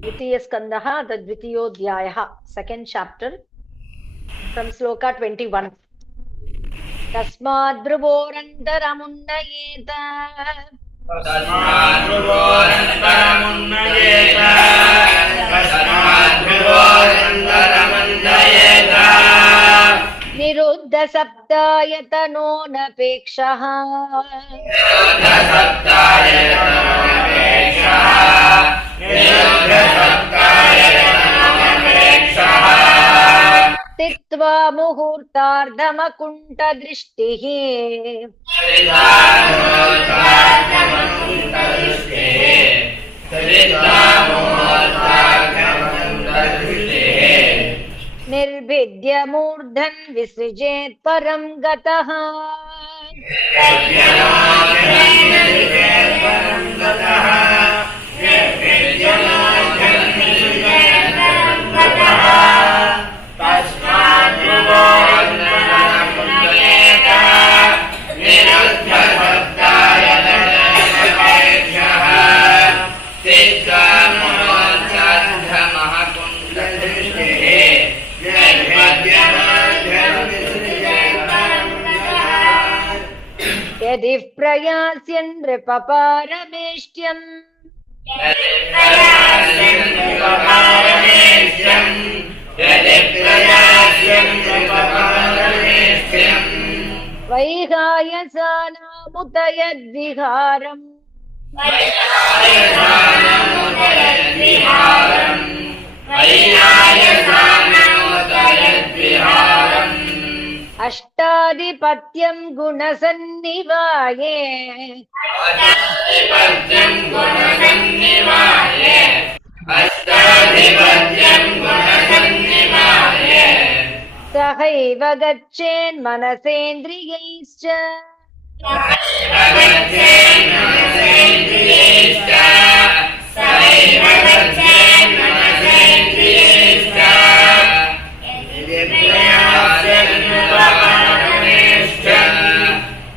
Dvitiya Skandaha, the Dvitiyodhyayaha, second chapter, from Sloka 21. Tasmad Dhruvorantaramundayeta. Tasmad Dhruvorantaramundayeta. Tasmad Dhruvorantaramundayeta. Niruddha Saptayatano Napekshah. Niruddha Saptayatano Napekshah. Niruddha Saptayatano Napekshah. Titva Muhurtardhamakunta Drishtihi. Titva Muhurtardhamakunta Drishtihi. Titva Muhurtardhamakunta Drishtihi. Nirbhidya Murdhan Visrijet Param Gataha. Nirbhidya Murdhan Visrijet Param Gataha. Nirbhidya Murdhan Visrijet Param Gataha. Tasmad Dhruvorantaramundayeta. Niruddha Saptayatano Napekshah. Titva Muhurtardhamakunta Drishtihi. Yadi prayasyan nripaparameshtyam. Vaihayasanamutayadviharam. Ashtadipatyam gunasannivaye. Ashtadipatyam gunasannivaye. Ashtadipatyam gunasannivaye. Sahaiva gacchen manasendriyaischa. Sahaiva gacchen manasendriyaischa. Sahaiva gacchen manasendriyaischa.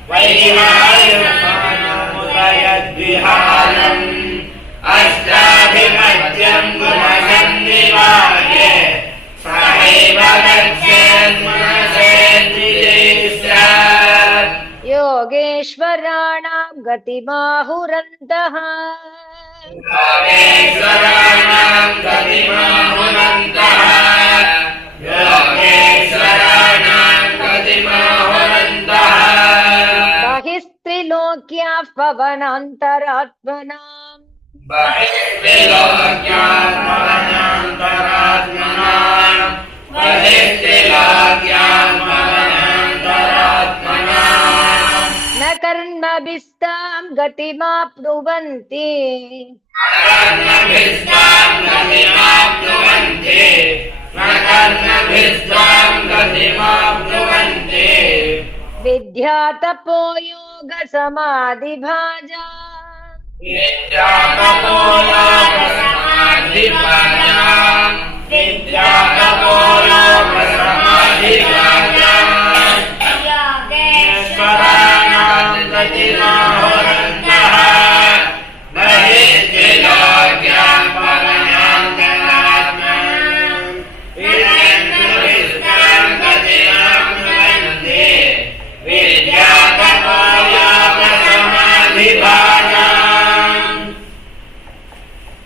Vaihayasanamutayadviharam. Ashtadipatyam gunasannivaye. Sahaiva gacchen manasendriyaischa. Yogeshwaranam gatimahurantaha. Yogeshwaranam gatimahurantaha. Yogeshwaranam gatimahurantaha. Bahistrilokyah pavanantaratmanam. Bahistrilokyah pavanantaratmanam. Bahistrilokyah pavanantaratmanam. Na karmabhistam gatimapnuvanti. Karmabhistam gatimapnuvanti. Karmabhistam gatimapnuvanti. Vidya tapo yoga samadhi bhaja. Vidya tapo yoga samadhi bhaja. Vidya tapo yoga samadhi bhaja. Yogeshwaranam gatimahurantaha. Bahistrilokyam pavanantaratmanam. Vidyam gatimapnuvanti. Vidya tapo yoga samadhi bhaja.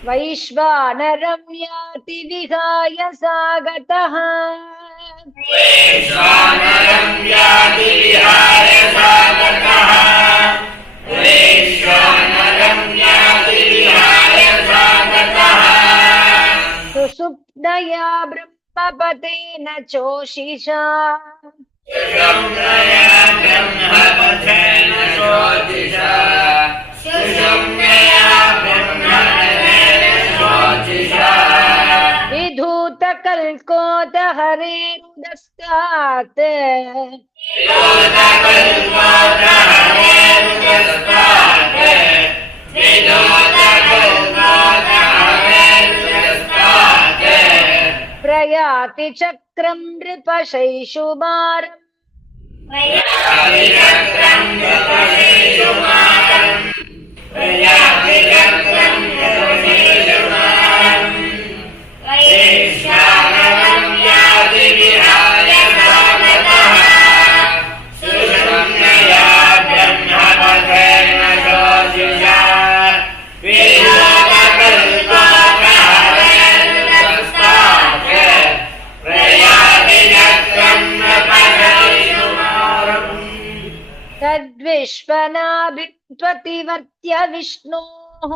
Vaishvanaram yati vihaya sagataha. Vaishvanaram yati vihaya sagataha. Vaishvanaram yati vihaya sagataha. Susupnaya brahmapatena choshisha. Sushumnaya brahmapathena chotisha. Sushumnaya brahmapathena chotisha. Vidhuta kalkota harirudastat. Vidhuta kalkota harirudastat. Vidhuta kalkota harirudastat. Prayati chakram nripashaishumaram. Prayati chakram nripashaishumaram. Prayati chakram तद्विश्वनाभिं त्वतिवर्त्य विष्णोः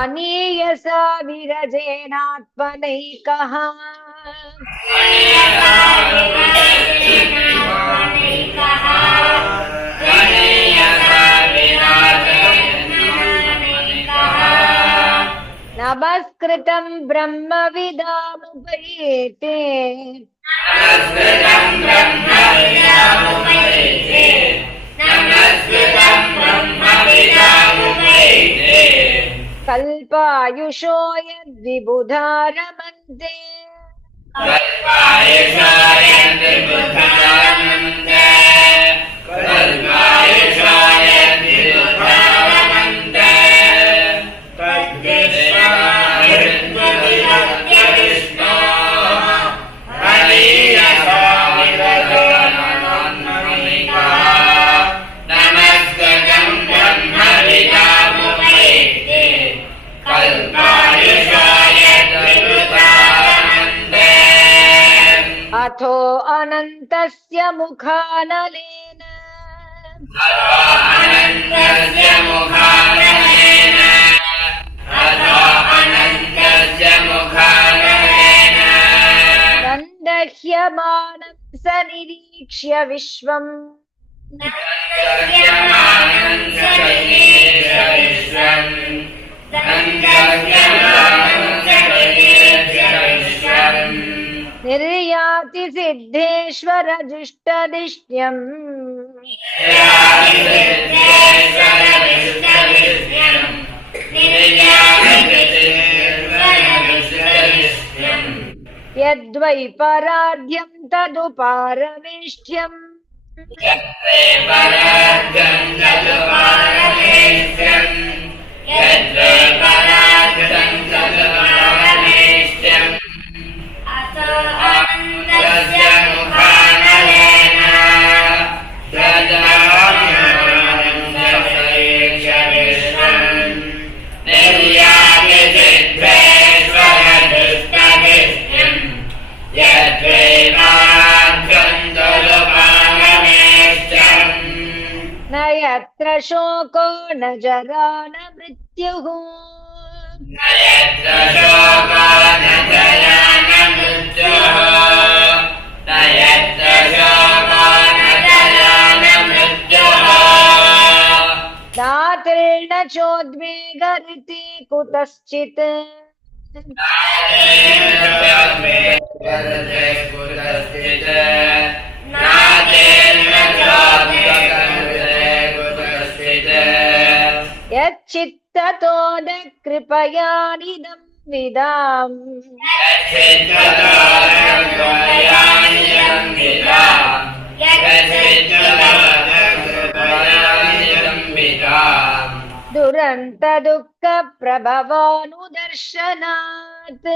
अनीयसा विरजेनात्मनैकः नमस्कृतं ब्रह्मविदामुपैते कल्पायुषो यद्विबुधारमन्ते अथो अनन्तस्य मुखानलेन नन्दह्यमानं स निरीक्ष्य विश्वम् निर्याति सिद्धेश्वर जुष्टदिष्ट्यम् यद्वै परार्ध्यं तदुपारमेष्ठ्यम् न यत्र शोको न जरा न मृत्युः नातिर्न चोद्वेगरिति कुतश्चित् यच्चित्ततो न कृपयानिदं विदाम् दुरन्त दुःख प्रभवानुदर्शनात्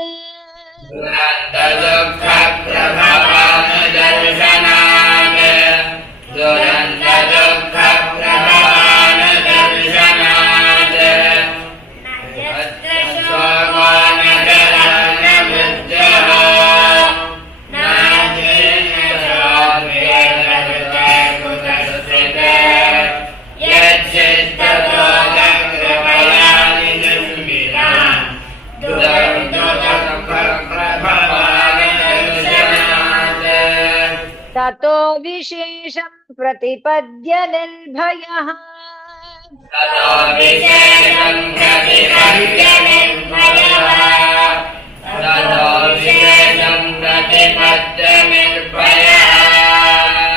ततो विशेषं प्रतिपद्य निर्भयः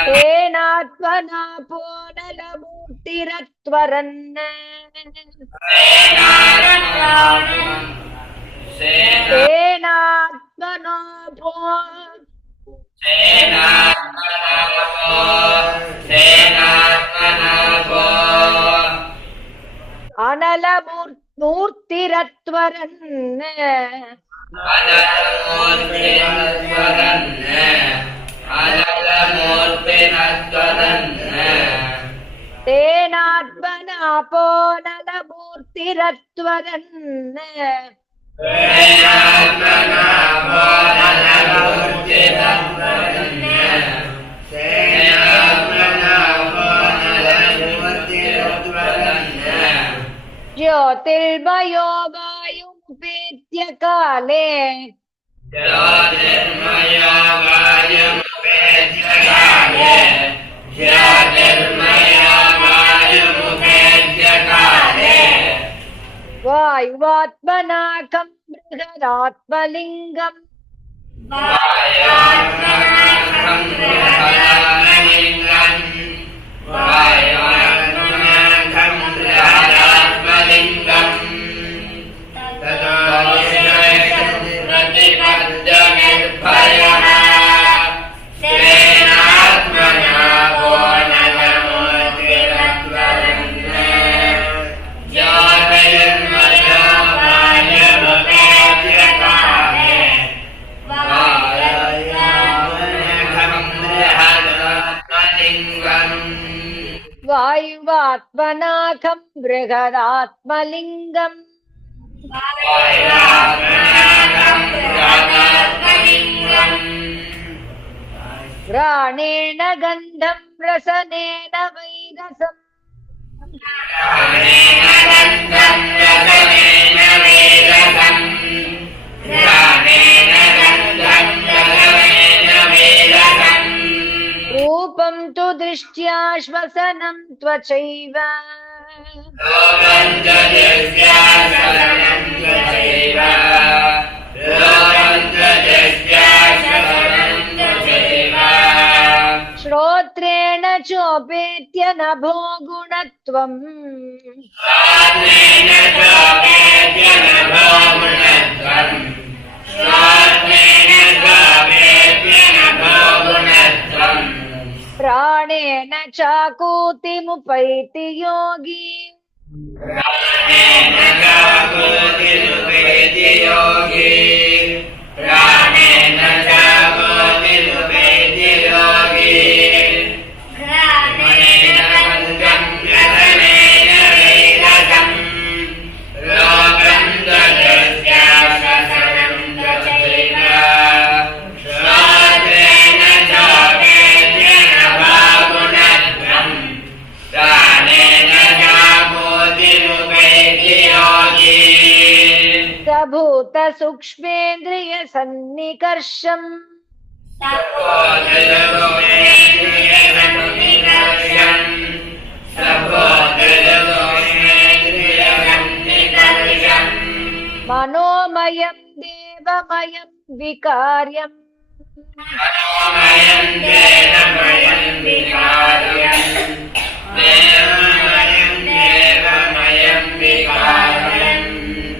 तेनात्मना पूर्णमूर्तिरत्वरन् तेनात्मना अनलमूर्तिरत्वरन् तेनात्मनापोनलमूर्तिरत्वरन् बुद्धिरत्वदन् ज्योतिर्मयो वायुमुपेत्य काले वायुवात्मनाकं बृहदात्मलिङ्गम् वायुवात्मनाकं बृहदात्मलिङ्गम् घ्राणेन गन्धं रसनेन वैरसम् रूपं तु दृष्ट्या श्वसनं त्वचैव श्रोत्रेण चोपेत्य नभो गुणत्वम् प्राणेन चाकूतिमुपैति योगी भूत सूक्ष्मेन्द्रिय सन्निकर्षम् मनोमयं देवमयं विकार्यम्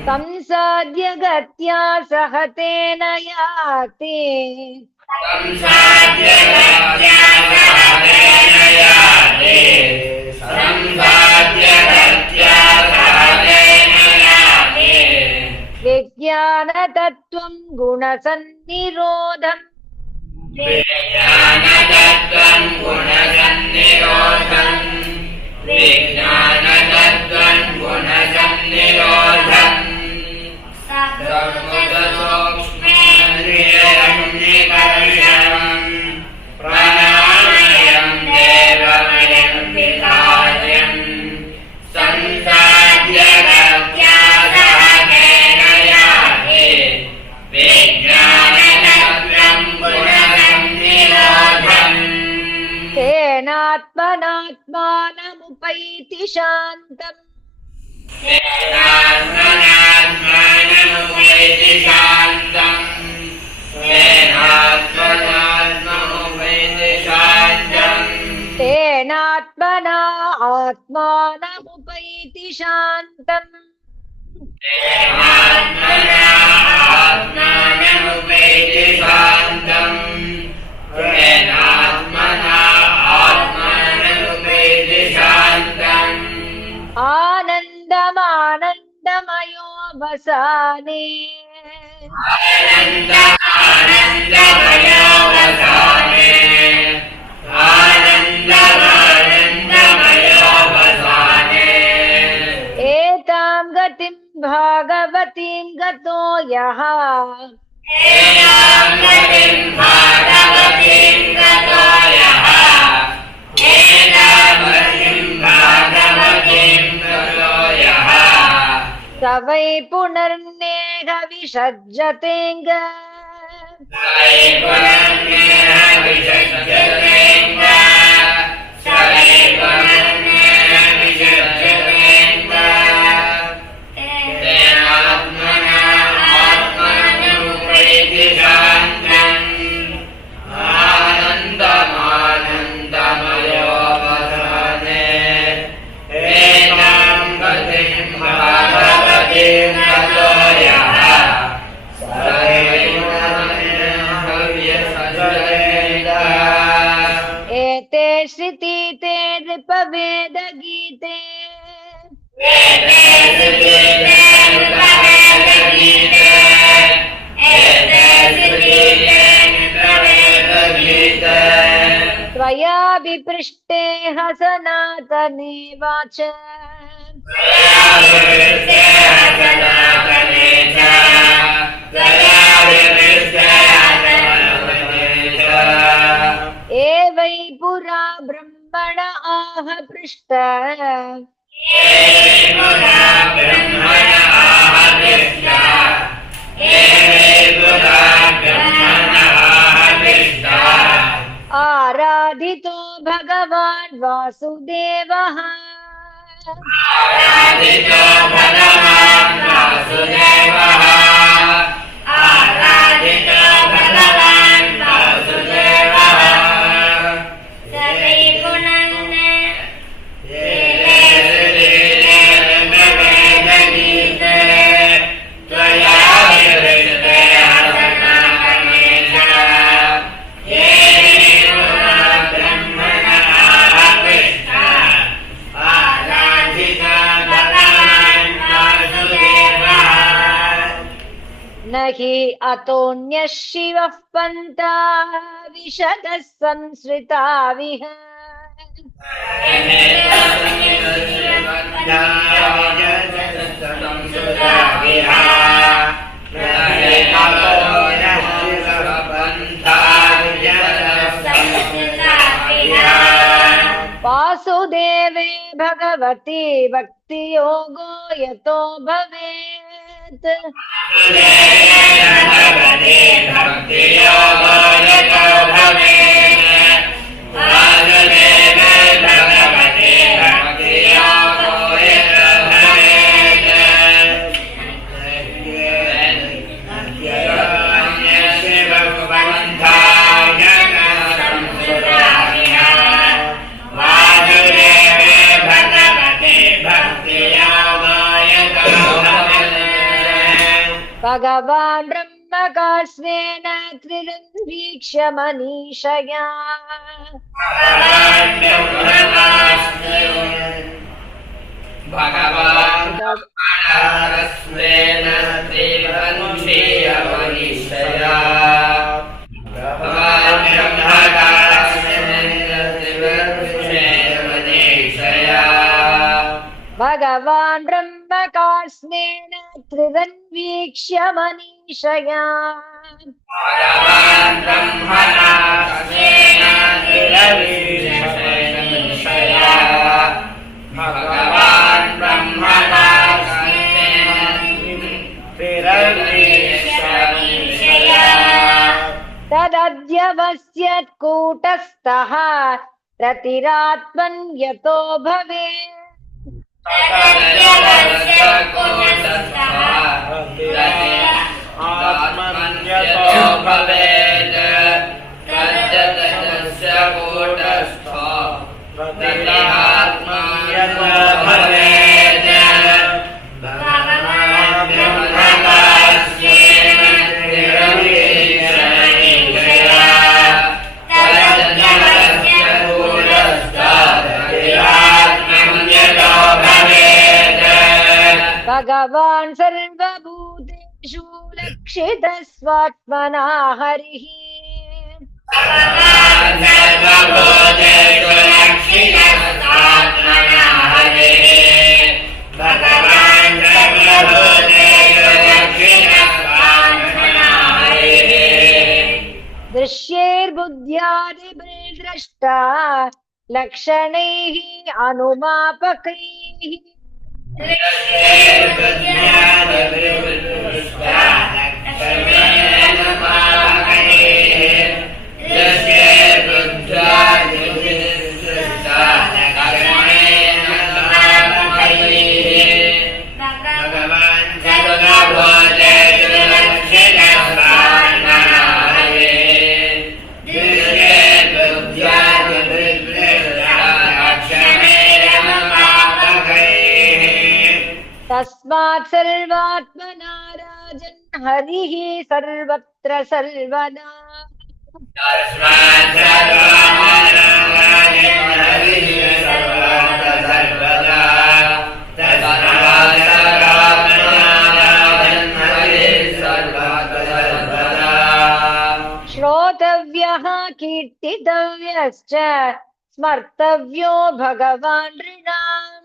संसाद्य गत्या सह तेन याति विज्ञान तत्त्वं गुणसन्निरोधम् तेनात्मनात्मानमुपैति शान्तम् तेनात्मना आत्मानमुपैति शान्तम् आनन्दमानन्दमयोऽवसाने एतां यः एतां गतिं भागवतीं गतो यः एतां गतिं भागवतीं गतो यः स वै पुनर्नेह विसज्जतेऽङ्ग सवै पुनर्नेह विसज्जतेऽङ्ग सवै पुनर्नेह विसज्जतेऽङ्ग तेनात्मना आत्मनोपैति शान्तम् आनन्दमानन्दमयोपधाने एतां गतिं भागवतीं गतो यः स वै पुनर्नेह विसज्जतेऽङ्ग एते श्रुति ते नृपवेदगीते एते श्रुतिते नृपवेदगीते एते श्रुतिते नृपवेदगीते त्वया विपृष्टे सनातने वाच त्वया विपृष्टे सनातने च त्वया विपृष्टे सनातने च एवै पुरा ब्रह्मण आह पृष्ट एवै पुरा ब्रह्मणः आदिष्टा एवै पुरा ब्रह्मणः आदिष्टा आराधितो भगवान् वासुदेवः आराधितो भगवान् वासुदेवः आराधितो भगवान् वासुदेवः सवै पुनर्नेह वेदगीते त्वया विपृष्टे सनातने च ब्रह्मणः आदिष्टा आराधितो भगवान् वासुदेवः न हि अतोऽन्यः शिवः पन्था विशदः संसृता विह वासुदेवे भगवती भक्तियोगो यतो भवेत् भगवते भक्तियोगो यतो भवेत् वासुदेवे भगवते भक्तियोगो यतो भवेत् वासुदेवे भगवते भक्तियोगो यतो भवेत् भगवान् ब्रह्मकास्वेन त्रिरन्वीक्ष्य मनीषया भगवान् ब्रह्मणस्वेन त्रिवंशीयमनीषया भगवान् ब्रह्मकास्वेन त्रिवंशीयमनीषया भगवान् ब्रह्मकास्वेन त्रिरन्वीक्ष्य मनीषया भगवान् ब्रह्मणास्तेन त्रिरन्वीक्ष्यमनीषया भगवान् ब्रह्मणास्तेन त्रिरन्वीक्ष्यमनीषया तदद्यवस्यत् कूटस्थः रतिरात्मन् यतो भवेत् आत्मन्यतो भवेत् तज्जतस्य कूटस्थो आत्मन्यतो भवेत् भगवान् ब्रह्मकास्येन त्रिरन्वीक्ष्यमनीषया तज्जतस्य कूटस्थो भवेत् भगवान् सर्वभूतेषु लक्षितः स्वात्मना हरिः भगवान् सर्वभूतेषु लक्षितः स्वात्मना हरिः भगवान् सर्वभूतेषु लक्षितः दृश्यैर्बुद्ध्यादिभिर्द्रष्टा लक्षणैः अनुमापकैः तस्मात् सर्वात्मना राजन् हरिः सर्वत्र सर्वदा श्रोतव्यः कीर्तितव्यश्च स्मर्तव्यो भगवान् नृणाम्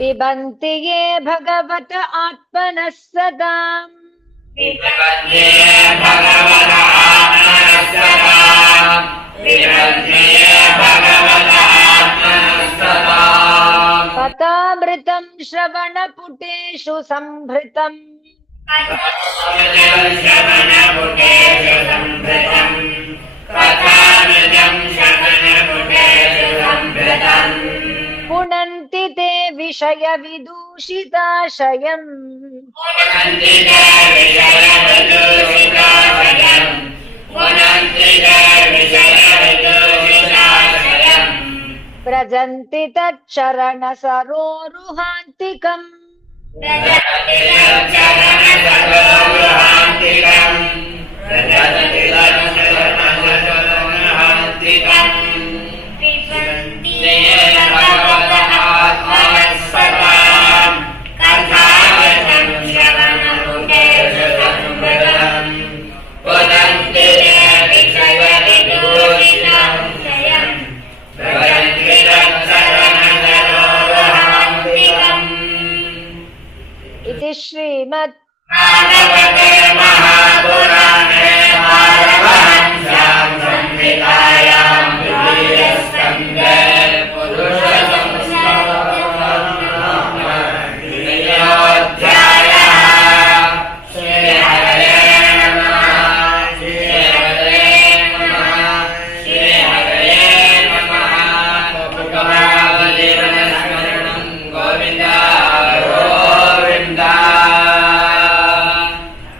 पिबन्ति ये भगवत आत्मनः सदाम् कथामृतं श्रवणपुटेषु सम्भृतम् पुनन्ति ते विषयविदूषिताशयम् व्रजन्ति तच्चरणसरोरुहान्तिकम्